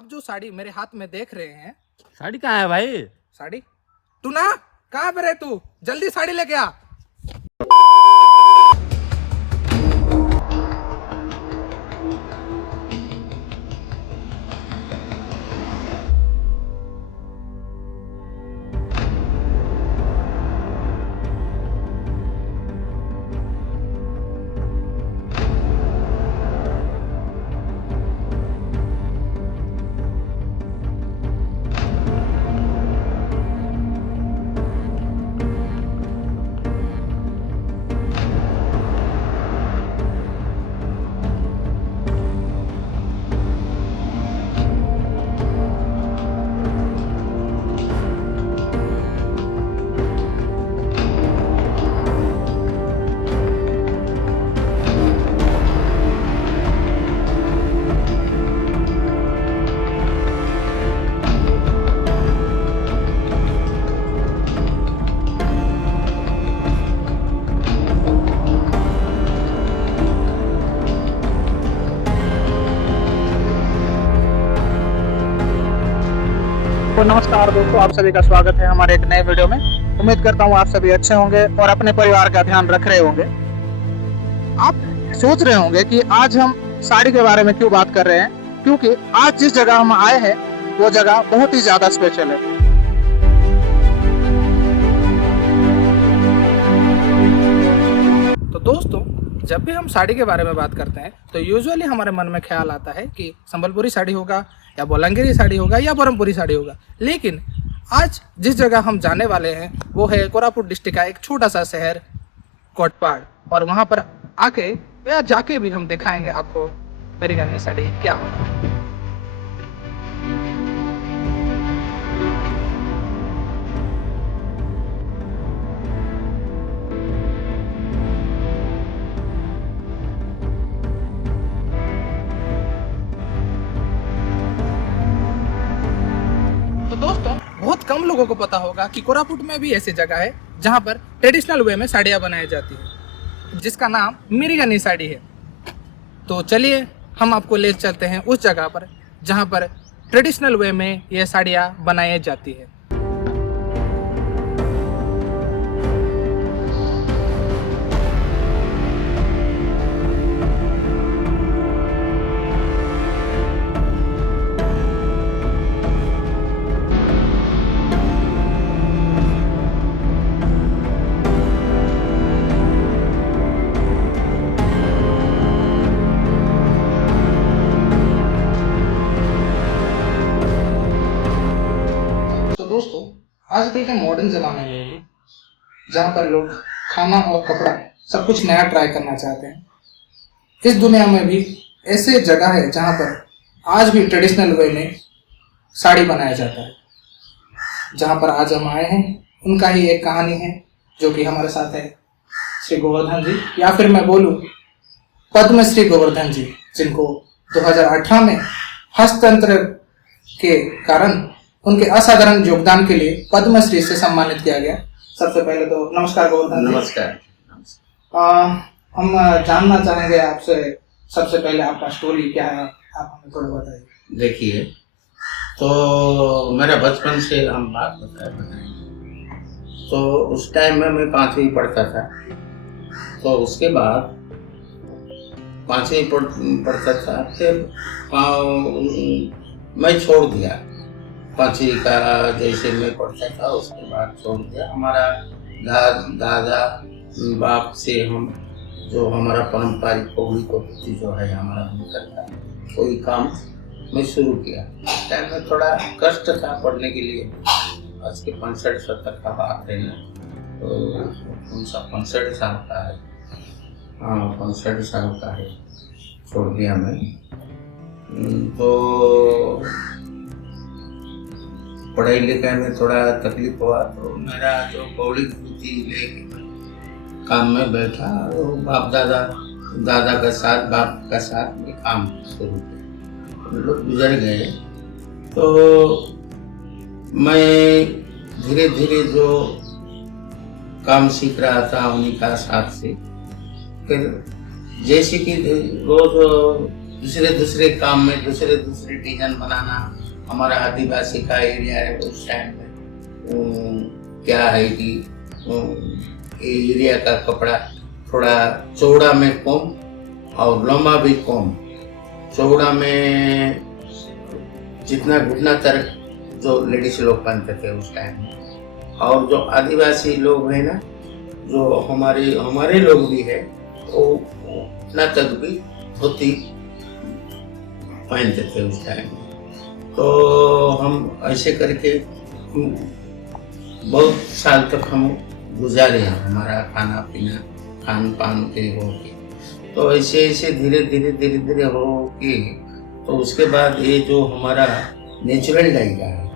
आप जो साड़ी मेरे हाथ में देख रहे हैं, साड़ी कहाँ है भाई? साड़ी तू ना कहाँ पे रहे, तू जल्दी साड़ी लेके आ। तो नमस्कार दोस्तों, आप सभी का स्वागत है हमारे एक नए वीडियो में। उम्मीद करता हूँ आप सभी अच्छे होंगे और अपने परिवार का ध्यान रख रहे होंगे। आप सोच रहे होंगे कि आज हम साड़ी के बारे में क्यों बात कर रहे हैं, क्योंकि आज जिस जगह हम आए हैं वो जगह बहुत ही ज्यादा स्पेशल है। तो दोस्तों, जब भी हम साड़ी के बारे में बात करते हैं तो यूजुअली हमारे मन में ख्याल आता है कि संबलपुरी साड़ी होगा या बोलांगीरी साड़ी होगा या बरहमपुरी साड़ी होगा। लेकिन आज जिस जगह हम जाने वाले हैं वो है कोरापुट डिस्ट्रिक्ट का एक छोटा सा शहर कोटपाड़, और वहाँ पर आके या जाके भी हम दिखाएंगे आपको मेरी गन्नी साड़ी क्या होगा। तो दोस्तों, बहुत कम लोगों को पता होगा कि कोरापुट में भी ऐसी जगह है जहाँ पर ट्रेडिशनल वे में साड़ियाँ बनाई जाती है, जिसका नाम मिरीगनी साड़ी है। तो चलिए हम आपको ले चलते हैं उस जगह पर जहाँ पर ट्रेडिशनल वे में ये साड़ियाँ बनाई जाती है। तो दोस्तों, आजकल के मॉडर्न जमाने में जहाँ पर लोग खाना और कपड़ा सब कुछ नया ट्राई करना चाहते हैं, इस दुनिया में भी ऐसे जगह है जहाँ पर आज भी ट्रेडिशनल वे में साड़ी बनाया जाता है। जहाँ पर आज हम आए हैं उनका ही एक कहानी है, जो कि हमारे साथ है श्री गोवर्धन जी, या फिर मैं बोलूँ पद्मश्री गोवर्धन जी, जिनको 2018 में हस्ततंत्र के कारण उनके असाधारण योगदान के लिए पद्मश्री से सम्मानित किया गया। सबसे पहले तो नमस्कार गोवर्धन जी। नमस्कार। हम जानना चाहेंगे आपसे, सबसे पहले आपका स्टोरी क्या है, आप हमें थोड़ा बताइए। देखिए, तो मेरा बचपन से हम बात बताएं तो उस टाइम में मैं 5वीं पढ़ता था। तो उसके बाद 5वीं पढ़ता था, फिर मैं छोड़ दिया। 5वीं का जैसे मैं पढ़ता था उसके बाद छोड़ दिया। हमारा दादा बाप से हम जो हमारा पारंपरिक पौड़ी पद्धति जो है हमारा हम करता कोई काम मैं शुरू किया। उस टाइम में थोड़ा कष्ट था पढ़ने के लिए। आज के 65-70 का बात है ना, तो कौन सा 65 साल का है, हाँ 65 साल का है, छोड़ दिया मैं। तो पढ़ाई लिखाई में थोड़ा तकलीफ हुआ, तो मेरा जो पौड़ी थी काम में बैठा, तो बाप दादा का साथ, बाप का साथ में काम शुरू किया। हम लोग गुजर गए, तो मैं धीरे धीरे जो काम सीख रहा था उन्हीं का साथ से, फिर जैसे कि रोज दूसरे दूसरे काम में दूसरे दूसरे डिजाइन बनाना। हमारा आदिवासी का एरिया है उस टाइम में क्या है कि एरिया का कपड़ा थोड़ा चौड़ा में कम और लंबा भी कम। चौड़ा में जितना घुटना तक जो लेडीज लोग पहनते थे उस टाइम में, और जो आदिवासी लोग हैं ना, जो हमारे लोग भी है, वो उतना तक भी धोती पहनते थे उस टाइम में। तो हम ऐसे करके बहुत साल तक हम गुजारे हैं, हमारा खाना पीना खान पान के हो के। तो ऐसे ऐसे धीरे धीरे हो के, तो उसके बाद ये जो हमारा नेचुरल डाई का है,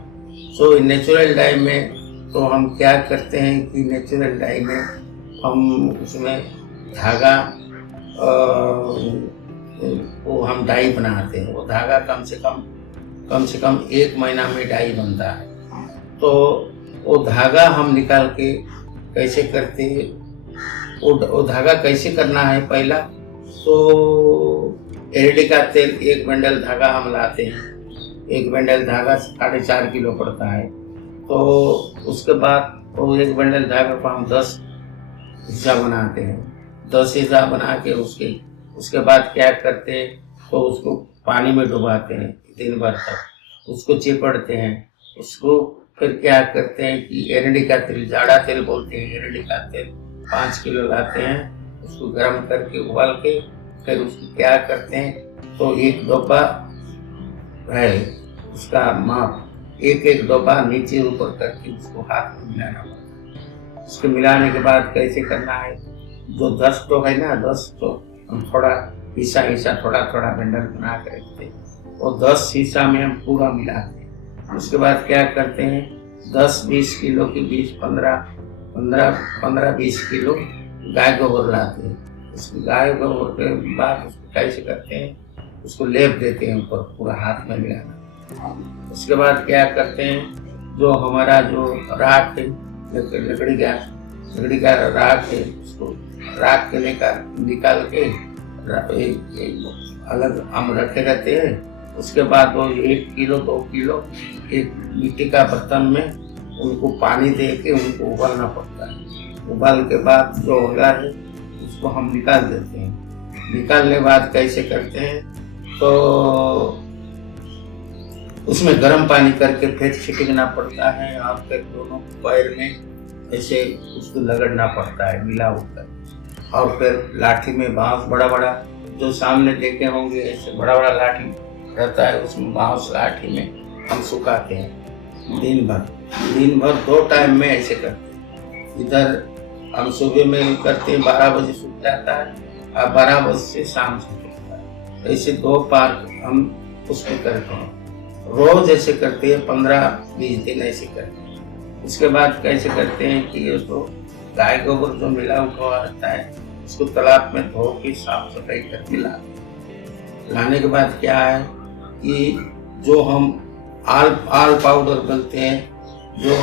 सो नेचुरल डाई में तो हम क्या करते हैं कि नेचुरल डाई में हम उसमें धागा वो हम डाई बनाते हैं। वो धागा कम से कम 1 महीना में डाई बनता है। तो वो धागा हम निकाल के कैसे करते हैं, वो धागा कैसे करना है, पहला तो एरंडी का तेल 1 बंडल धागा हम लाते हैं। 1 बंडल धागा 4.5 किलो पड़ता है। तो उसके बाद वो 1 बंडल धागा को हम 10 हिस्सा बनाते हैं। 10 हिस्सा बना के उसके बाद क्या करते हैं, तो उसको पानी में डुबाते हैं दिन भर तक, उसको चिपड़ते हैं। उसको फिर क्या करते हैं कि एरंडी का तेल, जाड़ा तेल बोलते हैं, एरंडी का तेल 5 किलो लाते हैं, उसको गर्म करके उबाल के फिर उसको क्या करते हैं, तो 1 डब्बा है उसका माप, 1 डब्बा नीचे ऊपर करके उसको हाथ में मिलाना पड़ता है। उसको मिलाने के बाद कैसे करना है, जो 10 तो है ना, 10 तो हम थोड़ा हिस्सा थोड़ा बंडल बना कर रखते हैं। वो 10 हिस्सा में हम पूरा मिलाते हैं। उसके बाद क्या करते हैं, 10-20 किलो की 15-20 किलो गाय गोबर लाते हैं। उसको गाय गोबर के बाद उसको कैसे करते हैं, उसको लेप देते हैं ऊपर, पूरा हाथ में मिलाना। उसके बाद क्या करते हैं, जो हमारा जो राख है, लकड़ी का राख है, उसको राख के निकाल के अलग हम रखे रहते हैं। उसके बाद वो 1 किलो 2 किलो एक मिट्टी का बर्तन में उनको पानी दे के उनको उबालना पड़ता है। उबाल के बाद जो होगा है उसको हम निकाल देते हैं। निकालने के बाद कैसे करते हैं, तो उसमें गर्म पानी करके फिर छिड़कना पड़ता है, और फिर दोनों पैर में ऐसे उसको लगड़ना पड़ता है मिला होकर। और फिर लाठी में बांस बड़ा जो सामने देखे होंगे ऐसे बड़ा लाठी रहता है, उसमें बांस लाठी में हम सुखाते हैं दिन भर 2 टाइम में ऐसे करते हैं। इधर हम सुबह में करते हैं, 12 बजे सूख जाता है, और 12 बजे से शाम सूखता है। ऐसे 2 बार हम उसको करते हैं। रोज ऐसे करते हैं, 15-20 दिन ऐसे करते हैं। उसके बाद कैसे करते हैं कि उसको गाय गोबर जो मिला हुआ रहता है उसको तालाब में धो के साफ सफाई करके लाने के बाद क्या है कि जो हम आल पाउडर बनते हैं, जो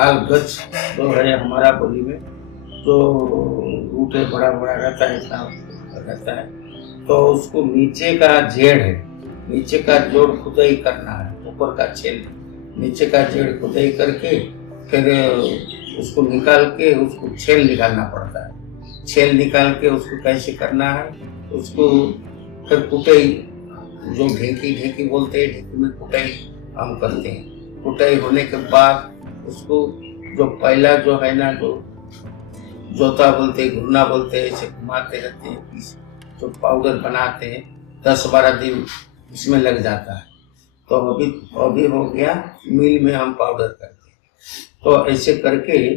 आल गच जो है हमारा बोली में, जो रूटे बड़ा रहता है, इतना रहता है, तो उसको नीचे का जेड़ है, नीचे का जोड़ खुदाई करना है, ऊपर का छेल नीचे का जेड़ खुदाई करके फिर उसको निकाल के उसको छेल निकालना पड़ता है। छेल निकाल के उसको कैसे करना है, उसको फिर कुटाई, जो ढेकी बोलते हैं, ढेकी में कुटाई हम करते हैं। कुटाई होने के बाद उसको जो पहला जो है ना, जो जोता बोलते हैं, घुरना बोलते हैं, ऐसे घुमाते रहते हैं, जो पाउडर बनाते हैं 10-12 दिन उसमें लग जाता है। तो अभी हो गया, मिल में हम पाउडर करते हैं। तो ऐसे करके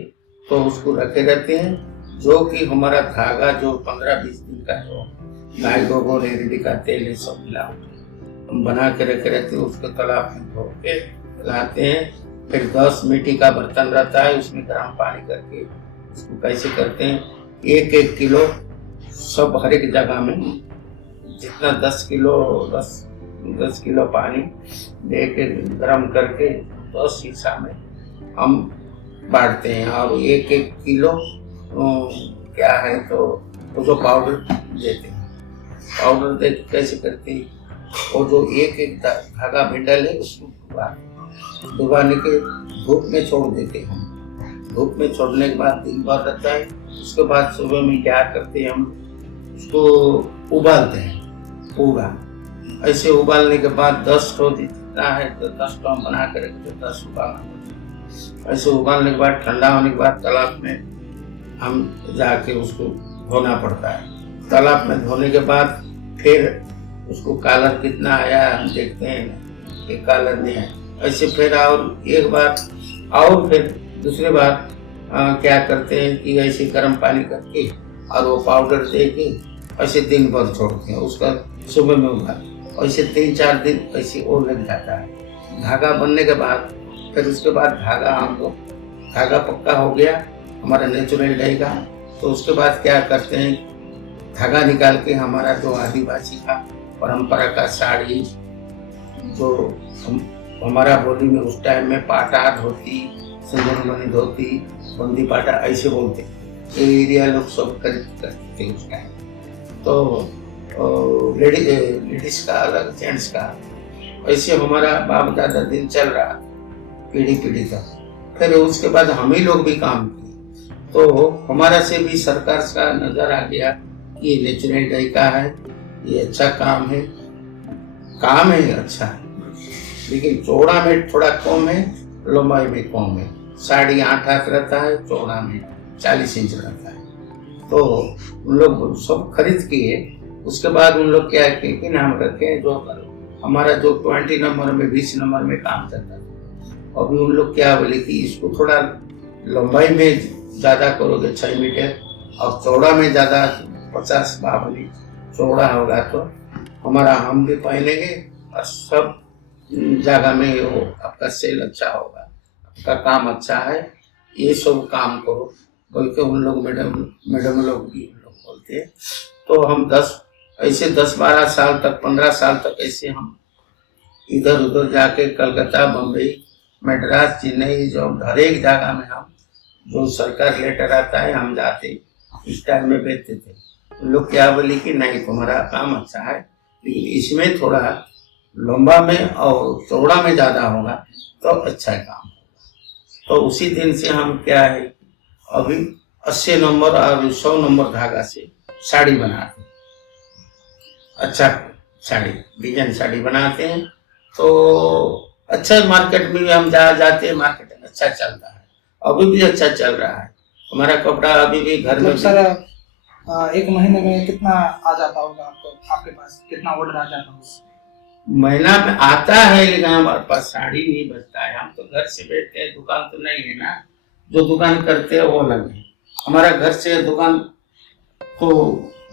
तो उसको रखे रहते हैं, जो कि हमारा धागा जो 15-20 दिन का जो गाय गोबर एरंडी का तेल है सब मिला हम बना के रखे रहते हैं। उसको तालाब में धो के लाते हैं। फिर 10 मिट्टी का बर्तन रहता है, उसमें गर्म पानी करके उसको कैसे करते हैं, 1-1 किलो सब हर एक जगह में जितना 10 किलो पानी दे के गर्म करके 10 हिस्सा में हम बांटते हैं, और 1-1 किलो क्या है तो वो जो पाउडर देते हैं। पाउडर दे के कैसे करते हैं, और जो एक एक धागा बिंडल है उसको डुबाने के धूप में छोड़ देते हैं। धूप में छोड़ने के बाद दिन भर रहता है। उसके बाद सुबह में क्या करते हैं, हम उसको उबालते हैं पूरा। ऐसे उबालने के बाद 10 ठो जितना है तो 10 ठो हम बना कर रखते, 10 उबालना पड़ता है। ऐसे उबालने के बाद ठंडा होने के बाद तालाब में हम जाके उसको धोना पड़ता है। तालाब में धोने के बाद फिर उसको कलर कितना आया हम देखते हैं कि कलर नहीं है। ऐसे फिर और एक बार और फिर दूसरी बार क्या करते हैं कि ऐसे गर्म पानी करके और वो पाउडर दे के ऐसे दिन भर छोड़ते हैं। उसका सुबह में उबाल, ऐसे 3-4 दिन ऐसे और लग जाता है। धागा बनने के बाद फिर उसके बाद धागा हमको धागा पक्का हो गया हमारा नेचुरल डाई का। तो उसके बाद क्या करते हैं, धागा निकाल के हमारा जो आदिवासी का परंपरा का साड़ी, जो हमारा बोली में उस टाइम में पाटा, धोती, सिंदूर बनी धोती, बंदी पाटा ऐसे बोलते, ये एरिया लोग सब खरीद करते थे उस टाइम। तो लेडीज का अलग, जेंट्स का, ऐसे हमारा बाप दादा दिन चल रहा पीढ़ी पीढ़ी तक। फिर उसके बाद हम ही लोग भी काम किए, तो हमारा से भी सरकार का नजर आ गया कि ये नेचुरल डाई का है, ये अच्छा काम है अच्छा है, लेकिन चौड़ा में थोड़ा कम है, लंबाई में कम है। साड़ी 8 हाथ रहता है, चौड़ा में 40 इंच रहता है। तो उन लोग सब खरीद किए। उसके बाद उन लोग क्या कि नाम रखे, जो हमारा जो 20 नंबर में 20 नंबर में काम चलता था, अभी उन लोग क्या बोले कि इसको थोड़ा लंबाई में ज़्यादा करोगे 6 मीटर और चौड़ा में ज़्यादा 50-52 इंच चौड़ा होगा तो हमारा हम भी पहनेंगे और सब जगह में वो आपका सेल अच्छा होगा, आपका काम अच्छा है, ये सब काम करो बोल के उन लोग मैडम लोग भी उन लोग बोलते हैं। तो हम 10-12 साल तक, 15 साल तक ऐसे हम इधर उधर जाके कलकत्ता, बम्बई, मद्रास, चेन्नई, जो हर एक जगह में हम जो सरकार लेटर आता है हम जाते, इस टाइम में बेचते थे। उन लोग क्या बोले कि नहीं तुम्हारा काम अच्छा है, लेकिन इसमें थोड़ा लंबा में और चौड़ा में ज़्यादा होगा तो अच्छा काम होगा। तो उसी दिन से हम क्या है, अभी 80 नंबर और 100 नंबर धागा से साड़ी बनाते हैं, अच्छा साड़ी, डिजाइन साड़ी बनाते हैं। तो अच्छा मार्केट में हम जाते हैं, मार्केट में अच्छा चलता है, अभी भी अच्छा चल रहा है हमारा कपड़ा। अभी भी घर में सर एक महीने में कितना आ जाता होगा आपको, आपके पास कितना ऑर्डर आ जाता होगा? महीना में आता है, लेकिन हमारे पास साड़ी नहीं बचता है। हम तो घर से बैठते हैं, दुकान तो नहीं है ना, जो दुकान करते हैं वो अलग है। हमारा घर से दुकान, तो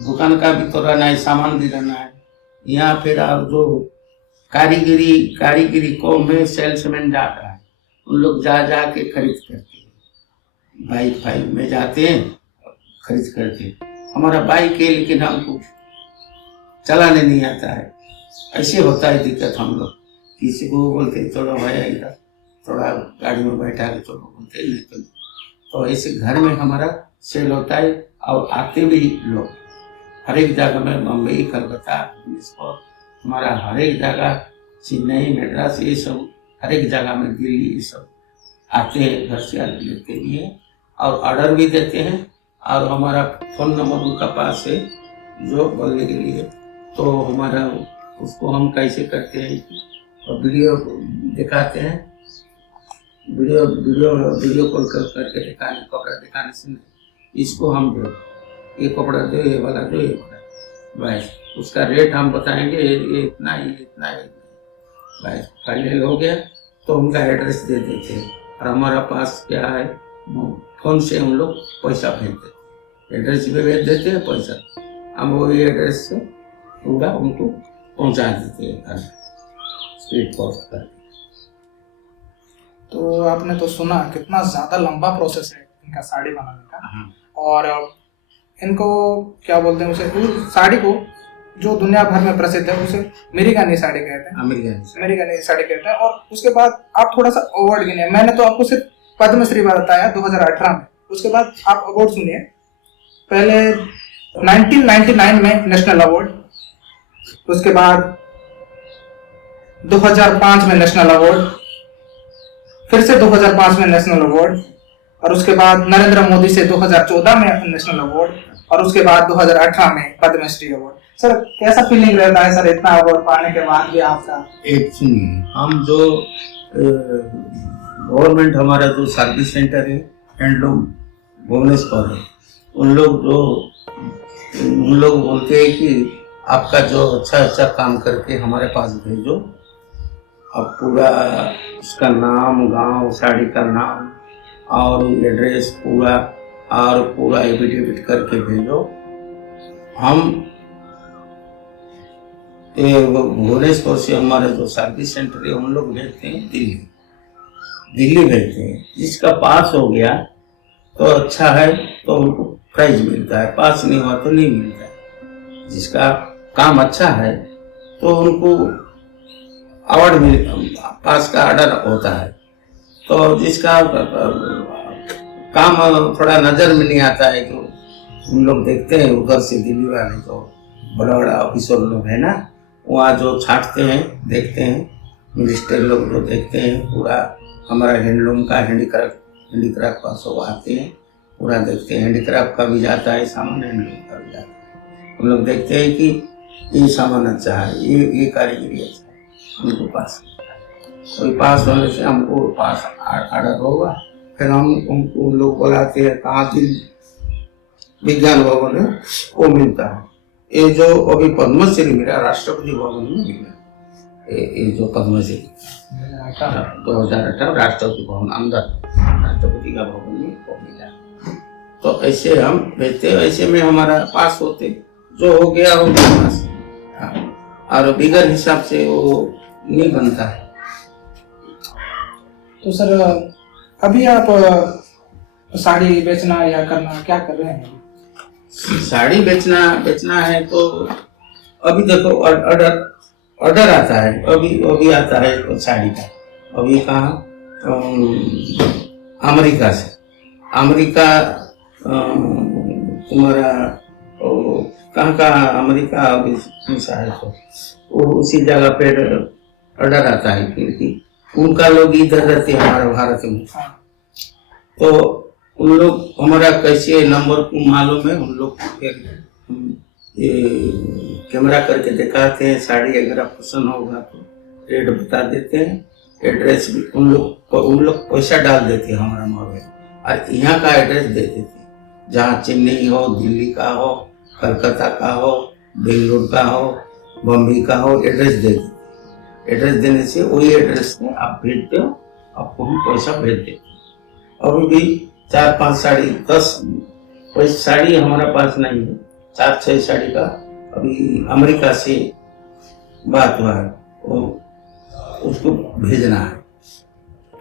दुकान का भी तो रहना है, सामान भी रहना है। यहाँ फिर आप जो कारीगरी कौन है, सेल्समैन जाता है, उन लोग जा के खरीद करते हैं, बाइक में जाते हैं खरीद करके। हमारा बाइक है लेकिन हमको चलाने नहीं आता है, ऐसे होता है दिक्कत। हम लोग किसी को बोलते चलो भैया इधर थोड़ा गाड़ी में बैठा के चलो, बोलते नहीं तो ऐसे घर में हमारा सेल होता है। और आते भी लोग हर एक जगह में, बम्बई, कलकत्ता, हमारा हर एक जगह, चेन्नई, मद्रास, ये सब हर एक जगह में, दिल्ली, ये सब आते हैं, घर से लेते भी हैं और ऑर्डर भी देते हैं। और हमारा फ़ोन नंबर उनका पास है जो बोलने के लिए, तो हमारा उसको हम कैसे करते हैं और वीडियो दिखाते हैं, वीडियो कॉल करके दिखाने, कपड़ा दिखाने से इसको हम दो, ये कपड़ा दो, ये वाला दो, ये वाला, बस उसका रेट हम बताएंगे, ये इतना, ये इतना है, बस फाइनल हो गया। तो उनका एड्रेस दे देते हैं और हमारा पास क्या है, फोन से हम लोग पैसा भेज देते, एड्रेस पे भेज देते हैं पैसा, हम वही एड्रेस से पूरा उनको पहुंचा देते हैं घर, स्पीड पोस्ट कर। तो आपने तो सुना कितना ज़्यादा लंबा प्रोसेस है इनका साड़ी बनाने का। और इनको क्या बोलते हैं, उसे उस साड़ी को जो दुनिया भर में प्रसिद्ध है उसे अमेरिकन साड़ी कहते हैं, अमेरिकन साड़ी कहते हैं। और उसके बाद आप थोड़ा सा अवार्ड गिने, मैंने तो आपको सिर्फ पद्मश्री बताया 2018 में, उसके बाद आप अवार्ड सुनिए। पहले 1999 में नेशनल अवार्ड, उसके बाद 2005 में नेशनल अवार्ड, फिर से 2005 में नेशनल अवार्ड, और उसके बाद नरेंद्र मोदी से 2014 में नेशनल अवार्ड, और उसके बाद 2018 में पद्मश्री अवार्ड। सर कैसा फीलिंग रहता है सर इतना अवार्ड पाने के बाद भी आपका? एक सुनिए, हम जो गवर्नमेंट हमारा जो सर्विस सेंटर है हैंडलूम भुवनेश्वर है, उन लोग बोलते हैं कि आपका जो अच्छा काम करके हमारे पास भेजो, अब पूरा उसका नाम, गांव, साड़ी का नाम और एड्रेस पूरा और पूरा एफिडेविट करके भेजो। हम भुवनेश्वर से हमारे जो सर्विस सेंटर है उन लोग भेजते हैं दिल्ली भेजते हैं। जिसका पास हो गया तो अच्छा है तो उनको प्राइज मिलता है, पास नहीं हुआ तो नहीं मिलता है। जिसका काम अच्छा है तो उनको अवार्ड पास का ऑर्डर होता है। तो जिसका काम थोड़ा नजर में नहीं आता है तो हम लोग देखते हैं उधर से दिल्ली वाले जो बड़ा बड़ा ऑफिसर लोग है ना, वहाँ जो छांटते हैं देखते हैं, मिनिस्टर लोग जो देखते हैं पूरा हमारा हैंडलूम का हैंडीक्राफ्ट का सब आते हैं, पूरा देखते हैं। हैंडीक्राफ्ट का भी जाता है सामान, हैंडलूम का भी जाता है। हम लोग देखते हैं कि ये सामान अच्छा है, ये कारीगरी अच्छा है, उनको पास कोई पास होने से हमको पास ऑर्डर होगा। फिर हम उनको लोग बुलाते हैं, कहाँ दिल विज्ञान भवन है वो मिलता है। ये जो अभी पद्मश्री मिला राष्ट्रपति भवन में मिला, ये जो पद्मश्री 2018 राष्ट्रपति भवन अंदर राष्ट्रपति का भवन में वो मिला। तो ऐसे हम भेजते, ऐसे में हमारा पास होते, जो हो गया हो गया पास। और बिगर हिसाब से वो नहीं बनता है। तो सर अभी आप साड़ी बेचना या करना क्या कर रहे हैं? साड़ी बेचना है तो अभी देखो ऑर्डर आता है, अभी आता है तो साड़ी का। अभी कहाँ अमेरिका से, अमेरिका तुम्हारा कहाँ अमेरिका अभी है तो वो उसी जगह पे ऑर्डर आता है, क्योंकि उनका लोग इधर रहते हैं हमारे भारत में। तो उन लोग हमारा कैसे नंबर को मालूम है, उन लोग ये कैमरा करके दिखाते हैं। साड़ी अगर आप पसंद होगा तो रेट बता देते हैं, एड्रेस भी उन लोग पैसा डाल देते हैं हमारा मोबाइल, और यहाँ का एड्रेस दे देते हैं। जहाँ चेन्नई हो, दिल्ली का हो, कलकत्ता का हो, बेंगलुरु का हो, बम्बई का हो, एड्रेस दे देते। एड्रेस देने से वही एड्रेस में आप भेजते हो, आपको हम पैसा भेज देते हैं। अभी भी 4-5 साड़ी 10 साड़ी हमारा पास नहीं है, 4-6 साड़ी का अभी अमेरिका से बात हुआ है, वो उसको भेजना है।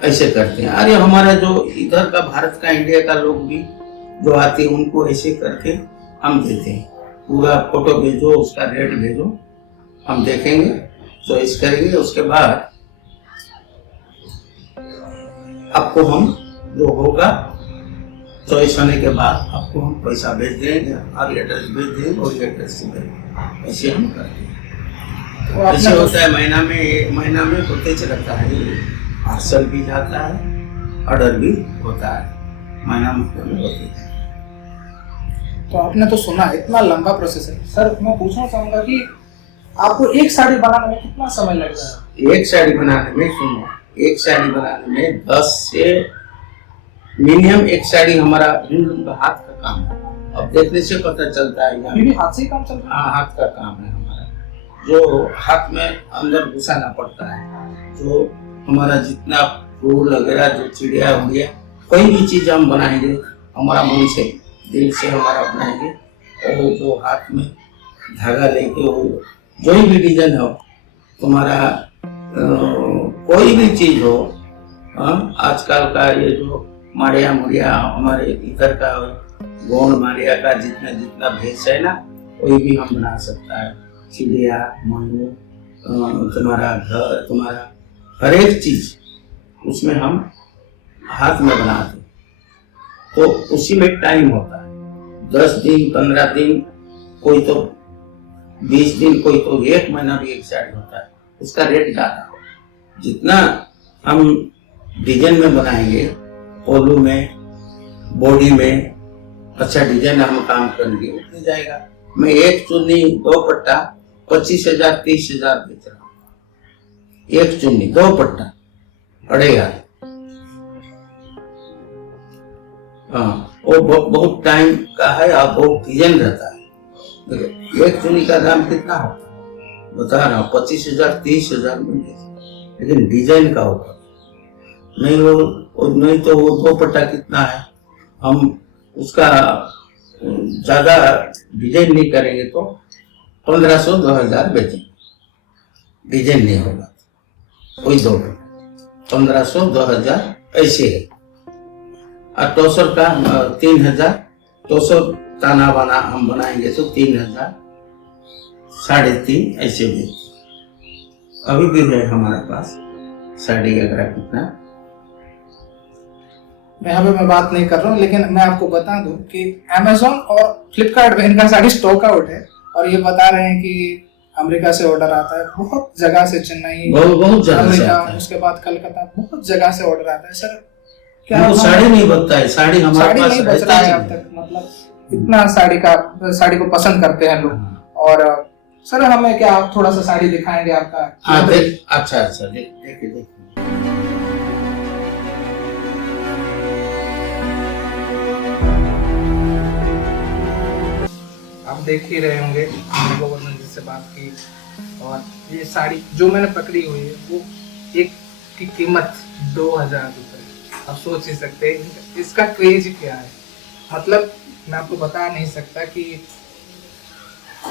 ऐसे करते हैं। अरे हमारा जो इधर का भारत का, इंडिया का लोग भी जो आते हैं उनको ऐसे करके हम देते हैं। पूरा फोटो भेजो, उसका रेट भेजो, हम देखेंगे, चॉइस करेंगे, उसके बाद आपको हम जो होगा चॉइस होने के बाद आपको हम पैसा भेज देंगे और एड्रेस भेज देंगे और एड्रेस से भेजेंगे। ऐसे हम करते हैं। तो ऐसे होता है, महीना में होते रहता है, पार्सल भी जाता है, ऑर्डर भी होता है, महीना में होते हैं। तो आपने तो सुना इतना लंबा प्रोसेस है। सर मैं पूछना चाहूंगा कि आपको एक साड़ी बनाने में कितना समय लग रहा है? एक साड़ी बनाने में, सुनो, एक साड़ी बनाने में 10 से मिनिमम एक साड़ी हमारा हैंडलूम का हाथ का काम है। अब देखने से पता चलता है, यहाँ भी हाथ से ही काम चल रहा है। हाँ, हाथ का काम है हमारा, जो हाथ में अंदर घुसाना पड़ता है। जो हमारा जितना फूल वगैरह, जो चिड़िया उड़िया, कोई भी चीज हम बनाएंगे हमारा मन से, दिल से हमारा बनाएंगे, और जो हाथ में धागा लेके वो जो भी डिजाइन हो तुम्हारा, कोई भी चीज हो, आजकल का ये जो मारिया मुरिया हमारे इधर का गोंड मारिया का जितना भेष है ना, कोई भी हम बना सकता है। चिड़िया, मयूर, तुम्हारा घर, तुम्हारा हर एक चीज उसमें हम हाथ में बनाते। तो उसी में टाइम होता है, 10 दिन 15 दिन, कोई तो 20 दिन, कोई तो 1 महीना भी एक साड़ी होता है, उसका रेट ज्यादा हो। जितना हम डिजाइन में बनाएंगे, पोलू में, बॉडी में अच्छा डिजाइन हम काम करेंगे, उतनी जाएगा। मैं एक चुन्नी 2 पट्टा 25,000 30,000 बेच रहा हूँ। एक चुन्नी 2 पट्टा 2,500। हाँ, वो बहुत टाइम का है और बहुत डिजाइन रहता है। एक चुन्नी का दाम कितना होता है बता रहा हूँ, 25,000 30,000 में, लेकिन डिजाइन का होता नहीं। नहीं तो वो 2 पट्टा कितना है, हम उसका ज्यादा डिजाइन नहीं करेंगे तो 1500 2000 बेचेंगे। डिजाइन नहीं होगा कोई 2 पट्टा 1500 2000 ऐसे है। और टोसर का 3000, टोसर ताना बना हम बनाएंगे तो 3000 3.5 ऐसे भी अभी भी है हमारे पास साड़ी का ग्राहक कितना। यहाँ पे मैं बात नहीं कर रहा हूँ, लेकिन मैं आपको बता दूं कि Amazon और Flipkart में इनका साड़ी स्टॉक आउट है, और ये बता रहे हैं कि अमेरिका से ऑर्डर आता है, बहुत जगह से, चेन्नई, बहुत जगह से आता है, उसके बाद कलकत्ता, बहुत जगह से ऑर्डर आता है। सर क्या साड़ी नहीं बनता है? साड़ी हमारे पास नहीं बच रहा है अब तक, मतलब इतना साड़ी को पसंद करते हैं लोग। और सर हमें क्या आप थोड़ा सा साड़ी दिखाएंगे आपका? अच्छा देखिए आप देख ही रहे होंगे, हमने गोवर्धन जी से बात की, और ये साड़ी जो मैंने पकड़ी हुई है वो एक की कीमत 2000 रुपये। आप सोच ही सकते हैं इसका क्रेज क्या है। मतलब मैं आपको बता नहीं सकता कि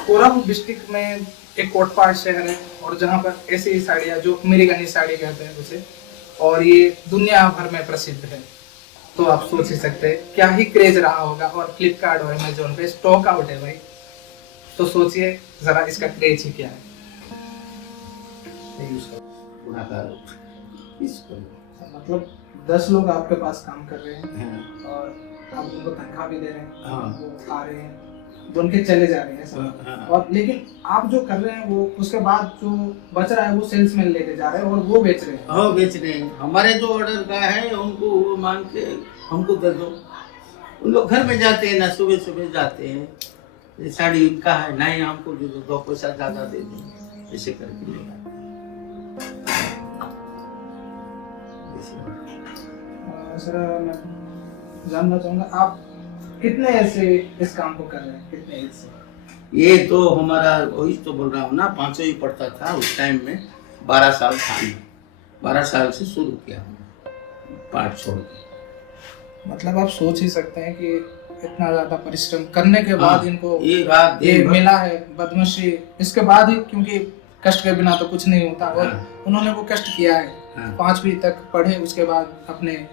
कोरापुट डिस्ट्रिक्ट में एक कोटपाड़ शहर है, और जहाँ पर ऐसी ही साड़ियाँ जो मिरीगनी साड़ी कहते हैं उसे, और ये दुनिया भर में प्रसिद्ध है। तो आप सोच ही सकते हैं क्या ही क्रेज रहा होगा। और फ्लिपकार्ट और अमेजोन पे स्टॉक आउट है भाई, तो सोचिए जरा इसका क्रेज ही क्या है। मतलब 10 लोग आपके पास काम कर रहे हैं और आप उनको तनख्वाह भी दे रहे हैं, वो आ रहे हैं, जो उनके चले जा रहे हैं सब। और लेकिन आप जो कर रहे हैं वो उसके बाद जो बच रहा है वो सेल्समैन लेके जा रहे हैं और वो बेच रहे हैं। हाँ बेच रहे हैं। हमारे जो ऑर्डर का है उनको वो मांग के हमको दे दो। उन लोग घर में जाते हैं ना, सुबह सुबह जाते हैं, ये साड़ी इनका है, नहीं हमको दे दो, 2 पैसा ज्यादा दे दो, ऐसे करके ले सर मैं जानना चाहूँगा आप कितने ऐसे इस काम को कर रहे हैं, कितने ऐसे? ये तो हमारा वही तो बोल रहा हूँ ना, 500 ही पड़ता था उस टाइम में, 12 साल था, 12 साल से शुरू किया हमने पार्ट छोड़ के। मतलब आप सोच ही सकते हैं कि इतना ज्यादा परिश्रम करने के बाद इनको ये मिला है पद्मश्री। इसके बाद ही, क्योंकि कष्ट के बिना तो कुछ नहीं होता, और उन्होंने वो कष्ट किया है। 5वीं तक पढ़े, उसके बाद अपने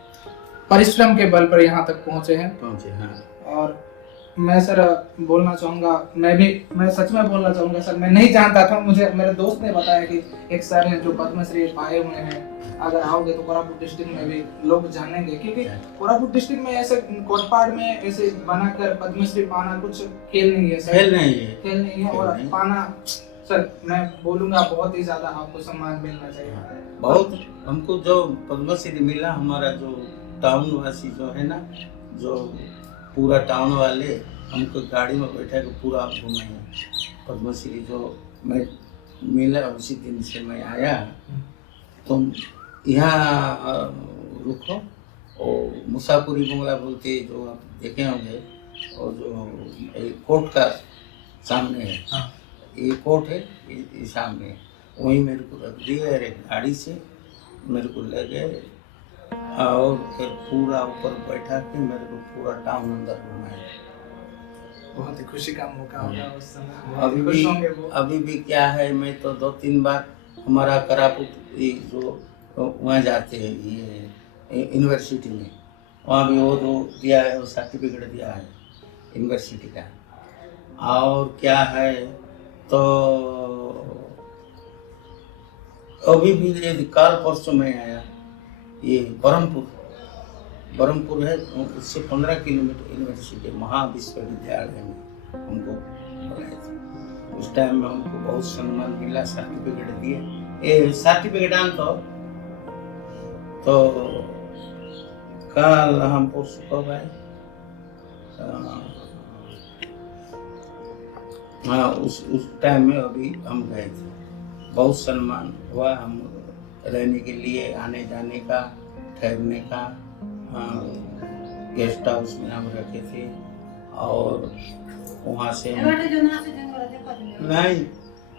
परिश्रम के बल पर यहाँ तक पहुँचे हैं। और मैं सर बोलना चाहूँगा, मैं सच में बोलना चाहूँगा सर, मैं नहीं जानता था, मुझे मेरे दोस्त ने बताया कि एक सर हैं जो पद्मश्री पाए हुए हैं। अगर आओगे तो कोरापुट डिस्ट्रिक्ट में भी लोग जानेंगे, क्योंकि कोरापुट डिस्ट्रिक्ट में ऐसे कोटपाड़ में ऐसे बनाकर पद्मश्री पाना कुछ खेल नहीं है सर, खेल नहीं है। और पाना सर मैं बोलूँगा बहुत ही ज्यादा आपको सम्मान मिलना चाहिए। बहुत हमको जो पद्मश्री मिला, हमारा जो टाउन वासी जो है ना, जो पूरा टाउन वाले हमको गाड़ी में बैठा के पूरा घुमाए। पद्मश्री जो मैं मिला उसी दिन से मैं आया, तुम यहाँ रुको, और मुसाफिरी बंगला बोलते जो आप देखे होंगे, और जो कोर्ट का सामने है, ये कोर्ट है, ये सामने, वहीं मेरे को रख दिया एक गाड़ी से, मेरे को ले गए और फिर पूरा ऊपर बैठा के मेरे को पूरा टाउन अंदर घुमाया। बहुत ही खुशी का मौका होगा उस समय। अभी भी क्या है, मैं तो 2-3 बार हमारा कोरापुट जो वहाँ जाते हैं ये यूनिवर्सिटी में, वहाँ भी वो जो दिया है, वो सर्टिफिकेट दिया है यूनिवर्सिटी का। और क्या है तो अभी भी ये कल परसों में आया, ये बरहमपुर है, उससे 15 किलोमीटर यूनिवर्सिटी महाविश्वविद्यालय में हमको बुलाया था। उस टाइम में हमको बहुत सम्मान मिला, सर्टिफिकेट दिए। ये सर्टिफिकेट आन तो कल हम परसों कब आए, हाँ उस टाइम में अभी हम गए थे, बहुत सम्मान हुआ। हम रहने के लिए, आने जाने का, ठहरने का, गेस्ट हाउस में हम रखे थे। और वहाँ से नहीं,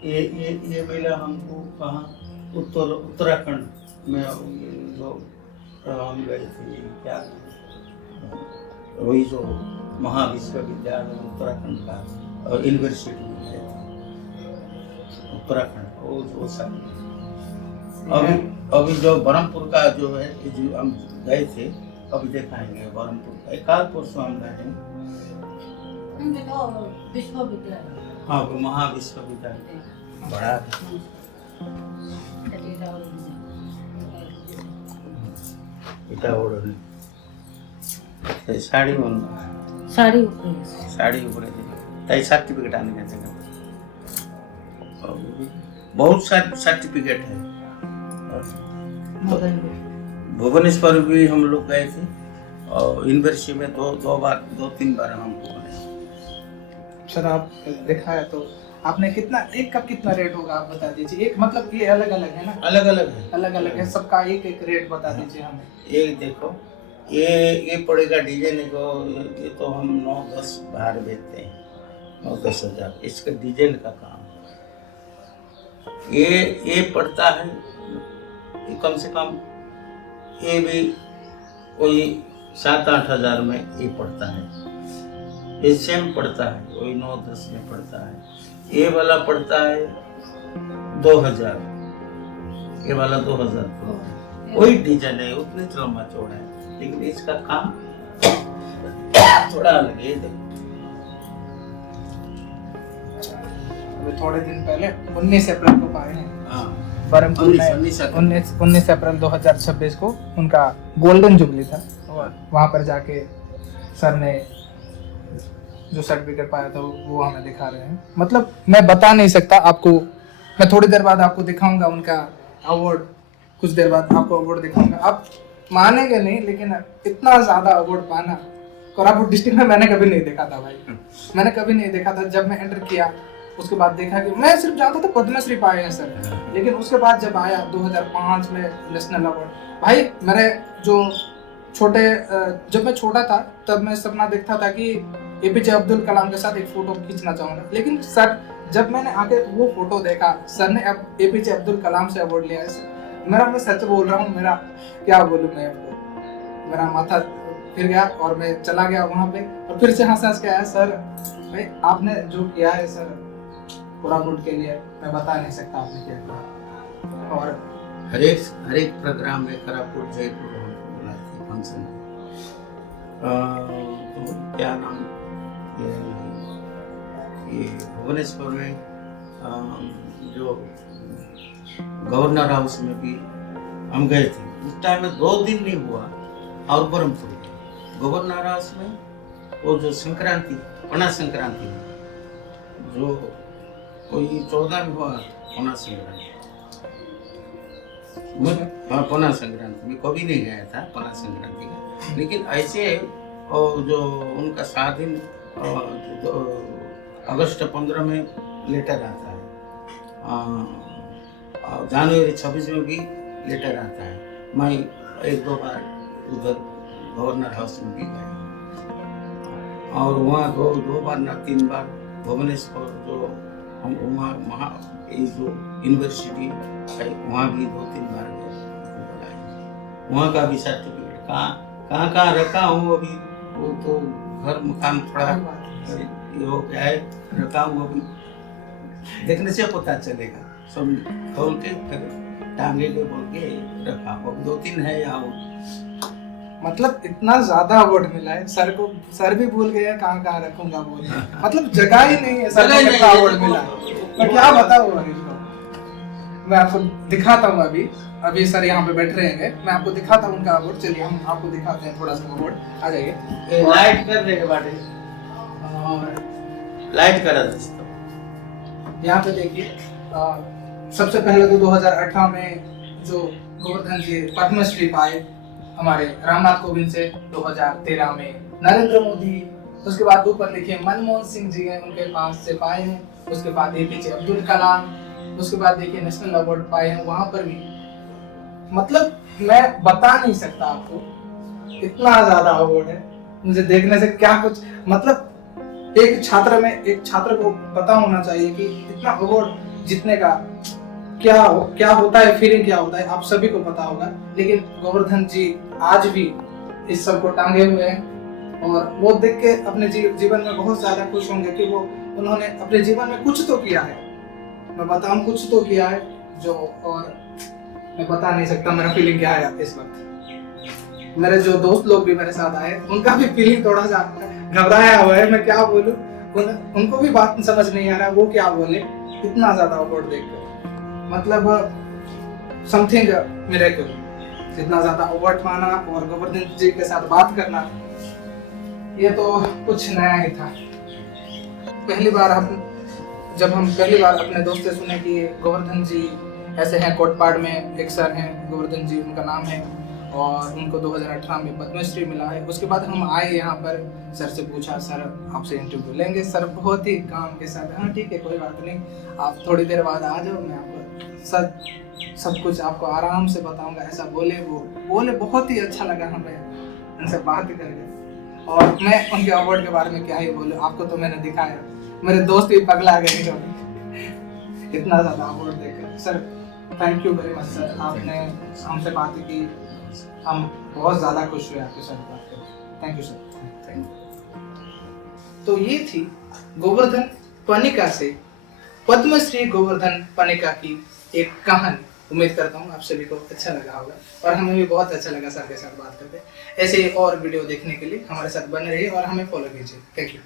ये मिला हमको कहाँ, उत्तराखंड में जो हम गए थे, क्या वही जो महाविश्वविद्यालय उत्तराखंड का और यूनिवर्सिटी में गए थे उत्तराखंड, वो सब। अभी जो बरहमपुर का जो है, जो हम गए थे, अभी दिखाएंगे बरहमपुर का। कल परसों हम गए हैं, हाँ वो महाविश्वविद्यालय बड़ा है। साड़ी ऊपर तय सर्टिफिकेट आने का जगह बहुत सारे सर्टिफिकेट है। भुवनेश्वर भी हम लोग गए थे और यूनिवर्सिटी में दो तीन बार हमको बने। सर आप देखा है तो आपने कितना, एक का कितना रेट होगा आप बता दीजिए। एक मतलब ये अलग अलग है ना, अलग अलग है सबका, एक एक रेट बता दीजिए हमें। एक देखो, ये पड़ेगा डिजाइन को, ये तो हम 9-10 बाहर बेचते हैं, 9-10 हज़ार इसका डिजाइन का काम। ये पड़ता है ये कम से कम, ये भी वही 7-8 हज़ार में ये पड़ता है। ये सेम पड़ता है, वही 9-10 में पड़ता है। ये वाला पड़ता है 2000, ये वाला 2000 वही डिजाइन है, उतने लंबा चौड़ा है, लेकिन इसका काम थोड़ा अलग है। अभी थोड़े दिन पहले 19 अप्रैल को पाए हैं बरहमपुर में, 19 अप्रैल 2026 को उनका गोल्डन जुबली था। और वहाँ पर जाके सर ने जो सर्टिफिकेट पाया था वो हमें दिखा रहे हैं। मतलब मैं बता नहीं सकता आपको, मैं थोड़ी देर बाद आपको दिखाऊंगा उनका अवार्ड, कुछ देर बाद आपको अवार्ड दिखाऊंगा। आप मानेंगे नहीं, लेकिन इतना ज़्यादा अवार्ड पाना कोरापुट डिस्ट्रिक्ट में मैंने कभी नहीं देखा था भाई, मैंने कभी नहीं देखा था। जब मैं एंटर किया उसके बाद देखा कि मैं सिर्फ जानता था पद्मश्री पाए हैं सर, लेकिन उसके बाद जब आया 2005 में नेशनल अवार्ड, भाई मेरे जो जब मैं छोटा था तब मैं सपना देखता था कि एपीजे अब्दुल कलाम के साथ एक फोटो खींचना चाहूंगा। लेकिन सर जब मैंने आके वो फोटो देखा, सर ने अब एपीजे अब्दुल कलाम से अवार्ड लिया है। मैं सच बोल रहा हूँ, मेरा क्या बोलूँ मैं आपको, मेरा माथा फिर गया और मैं चला गया वहाँ पे और फिर से हंस के आया। सर भाई आपने जो किया है सर कोरापुट के लिए, मैं बता नहीं सकता आपने क्या किया। और हर एक प्रोग्राम में कोरापुट जयपुर बुलाते फंक्शन, तो क्या नाम ये भुवनेश्वर में जो गवर्नर हाउस में भी हम गए थे। उस टाइम में 2 दिन नहीं हुआ और बरहमपुर गवर्नर हाउस में वो जो संक्रांति, पना संक्रांति जो कोई 14 में हुआ, पना संक्रांति, पना संक्रांति में कभी नहीं गया था पना संक्रांति का। लेकिन ऐसे जो उनका 7 दिन अगस्त 15 में लेटर आता है, जनवरी 26 में भी लेटर आता है। मैं 1-2 बार उधर गवर्नर हाउस में भी गया और वहाँ 2 बार ना 3 बार भुवनेश्वर जो हम वहाँ जो यूनिवर्सिटी है वहाँ भी 2-3 बार गए। वहाँ का भी सर्टिफिकेट कहाँ रखा हूँ अभी, वो तो घर मकान थोड़ा ये हो गया है, रखा हूँ अभी, देखने से पता चलेगा। सब खोल के फिर टांगे के बोल के रखा हूँ, 2-3 है यहाँ। मतलब इतना ज्यादा अवार्ड मिला है सर को, सर भी भूल गए कहाँ रखूंगा बोल, मतलब जगह ही नहीं है सर को कितना अवार्ड मिला है। मैं क्या बताऊँ मैं आपको दिखाता हूँ। अभी सर यहाँ पे बैठ रहेंगे, मैं आपको दिखाता हूँ उनका अवार्ड। चलिए हम आपको दिखाते हैं थोड़ा सा अवार्ड, आ जाइए। लाइट कर रहे बाटे, लाइट करा दोस्तों। यहाँ पे देखिए सबसे पहले तो 2018 में जो गोवर्धन जी पद्मश्री पाए हमारे रामनाथ कोविंद से, 2013 में नरेंद्र मोदी, उसके बाद ऊपर लिखे मनमोहन सिंह जी हैं, उनके पास से पाए हैं, उसके बाद एपीजे अब्दुल कलाम, उसके बाद देखिए नेशनल अवार्ड पाए हैं वहां पर भी। मतलब मैं बता नहीं सकता आपको, इतना ज्यादा अवार्ड है, मुझे देखने से क्या कुछ, मतलब एक छात्र को पता होना चाहिए कि इतना अवार्ड जीतने का क्या होता है, फीलिंग क्या होता है, आप सभी को पता होगा। लेकिन गोवर्धन जी आज भी इस सब को टांगे हुए हैं और वो देख के अपने जीवन में बहुत ज्यादा खुश होंगे कि उन्होंने अपने जीवन में कुछ तो किया है। मैं बताऊं कुछ तो किया है जो, और मैं बता नहीं सकता मेरा फीलिंग क्या है इस वक्त। मेरे जो दोस्त लोग भी मेरे साथ आए, उनका भी फीलिंग थोड़ा सा घबराया हुआ है, मैं क्या बोलूं, उनको भी बात समझ नहीं आ रहा वो क्या बोले, इतना ज्यादा अवार्ड देखकर, मतलब समथिंग मिरेकल, इतना ज्यादा अवार्ड पाना और गोवर्धन जी के साथ बात करना, ये तो कुछ नया ही था। जब हम पहली बार अपने दोस्त से सुने कि गोवर्धन जी ऐसे हैं, कोटपाड़ में एक सर हैं गोवर्धन जी उनका नाम है, और उनको 2018 में पद्मश्री मिला है। उसके बाद हम आए यहाँ पर, सर से पूछा सर आपसे इंटरव्यू लेंगे, सर बहुत ही काम के साथ हाँ ठीक है कोई बात नहीं, आप थोड़ी देर बाद आ जाओ, मैं आपको सब कुछ आपको आराम से बताऊंगा, ऐसा बोले। वो बोले, बहुत ही अच्छा लगा हमें उनसे बात करके, और मैं उनके अवार्ड के बारे में क्या ही बोलूं, आपको तो मैंने दिखाया, मेरे दोस्त भी पगला गए इतना ज्यादा अवार्ड देकर। Sir thank you very much sir, आपने हमसे बात की, हम बहुत ज्यादा खुश हुए आपके साथ बात करके। Thank you sir, thank you. तो ये थी गोवर्धन पनिका से पद्मश्री गोवर्धन पनिका की एक कहानी। उम्मीद करता हूँ आप सभी को अच्छा लगा होगा, और हमें भी बहुत अच्छा लगा सर के साथ बात करके। ऐसे ही और वीडियो देखने के लिए हमारे साथ बने रहिए और हमें फॉलो कीजिए। Thank you.